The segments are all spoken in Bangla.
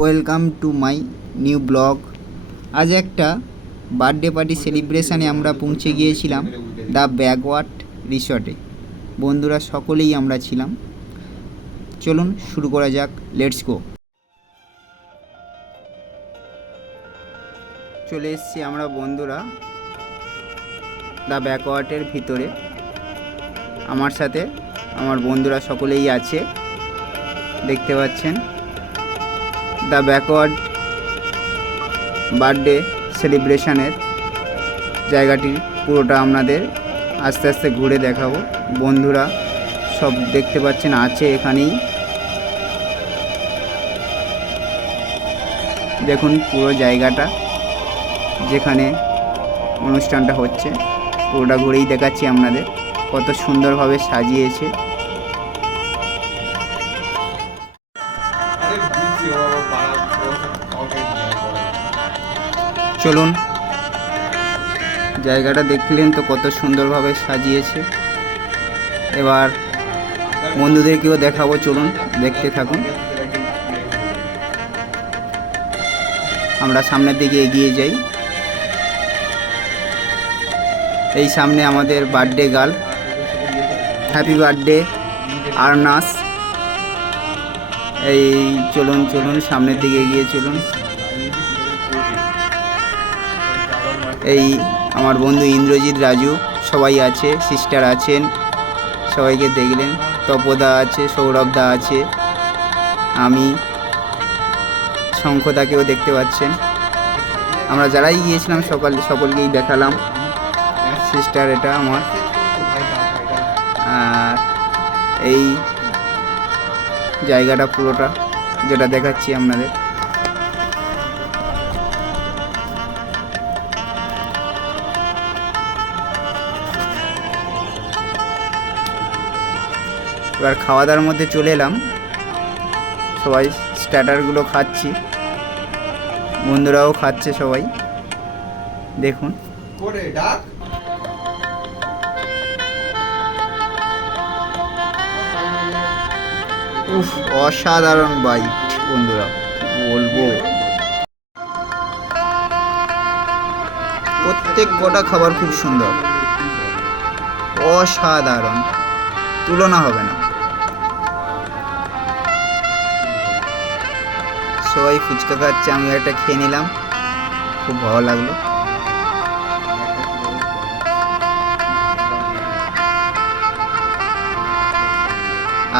Welcome to my new blog. আজ একটা বার্থডে পার্টি সেলিব্রেশানে আমরা পৌঁছে গিয়েছিলাম দ্য ব্যাকওয়ার্ড রিসর্টে। বন্ধুরা সকলেই আমরা ছিলাম। চলুন শুরু করা যাক, লেটস গো। চলে এসেছি আমরা বন্ধুরা দ্য ব্যাকওয়ার্ডের ভিতরে। আমার সাথে আমার বন্ধুরা সকলেই আছে, দেখতে পাচ্ছেন। দ্য ব্যাকওয়ার্ড বার্থডে সেলিব্রেশনের জায়গাটি পুরোটা আপনাদের আস্তে আস্তে ঘুরে দেখাবো। বন্ধুরা সব দেখতে পাচ্ছেন আছে এখানেই। দেখুন পুরো জায়গাটা যেখানে অনুষ্ঠানটা হচ্ছে, পুরোটা ঘুরেই দেখাচ্ছি আপনাদের কত সুন্দরভাবে সাজিয়েছে। চলুন, জায়গাটা দেখলেন তো কত সুন্দরভাবে সাজিয়েছে। এবার বন্ধুদেরকেও দেখাবো, চলুন দেখতে থাকুন। আমরা সামনের দিকে এগিয়ে যাই। এই সামনে আমাদের বার্থডে গার্ল, হ্যাপি বার্থডে আরনাস। এই চলুন চলুন সামনের দিকে এগিয়ে চলুন। এই আমার বন্ধু ইন্দ্রজিৎ, রাজু সবাই আছে, সিস্টার আছেন, সবাইকে দেখলেন। তপদা আছে, সৌরভদা আছে, আমি, শঙ্খদাকেও দেখতে পাচ্ছেন। আমরা যারাই গিয়েছিলাম সকলকেই দেখালাম। সিস্টার এটা আমার। আর এই জায়গাটা পুরোটা যেটা দেখাচ্ছি আপনাদের। এবার খাওয়া দাওয়ার মধ্যে চলে এলাম। সবাই স্টার্টারগুলো খাচ্ছি, বন্ধুরাও খাচ্ছে সবাই, দেখুন। উফ, অসাধারণ বাইট বন্ধুরা, বলবো। প্রত্যেক কটা খাবার খুব সুন্দর, অসাধারণ, তুলনা হবে না। সবাই ফুচকা খাচ্ছে, আমি একটা খেয়ে নিলাম, খুব ভালো লাগলো।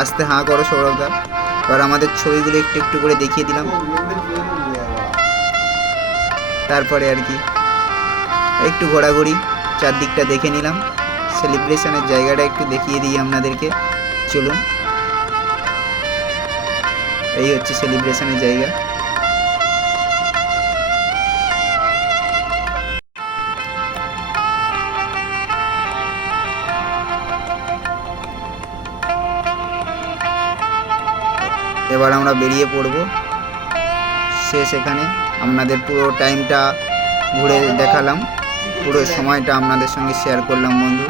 আস্তে হাঁ করো সৌরভদা। এবার আমাদের ছবিগুলো একটু একটু করে দেখিয়ে দিলাম। তারপরে আর কি একটু ঘোরাঘুরি, চারদিকটা দেখে নিলাম। সেলিব্রেশনের জায়গাটা একটু দেখিয়ে দিই আপনাদেরকে, চলুন। এই হচ্ছে সেলিব্রেশনের জায়গা। এবার আমরা বেরিয়ে পড়ব। শেষ এখানে আপনাদের পুরো টাইমটা ঘুরে দেখালাম, পুরো সময়টা আপনাদের সঙ্গে শেয়ার করলাম বন্ধু।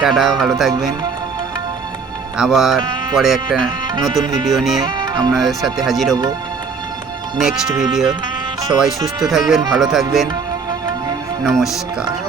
টাটা, ভালো থাকবেন। আবার পরে একটা নতুন ভিডিও নিয়ে আপনাদের সাথে হাজির হব, নেক্সট ভিডিও। সবাই সুস্থ থাকবেন, ভালো থাকবেন, নমস্কার।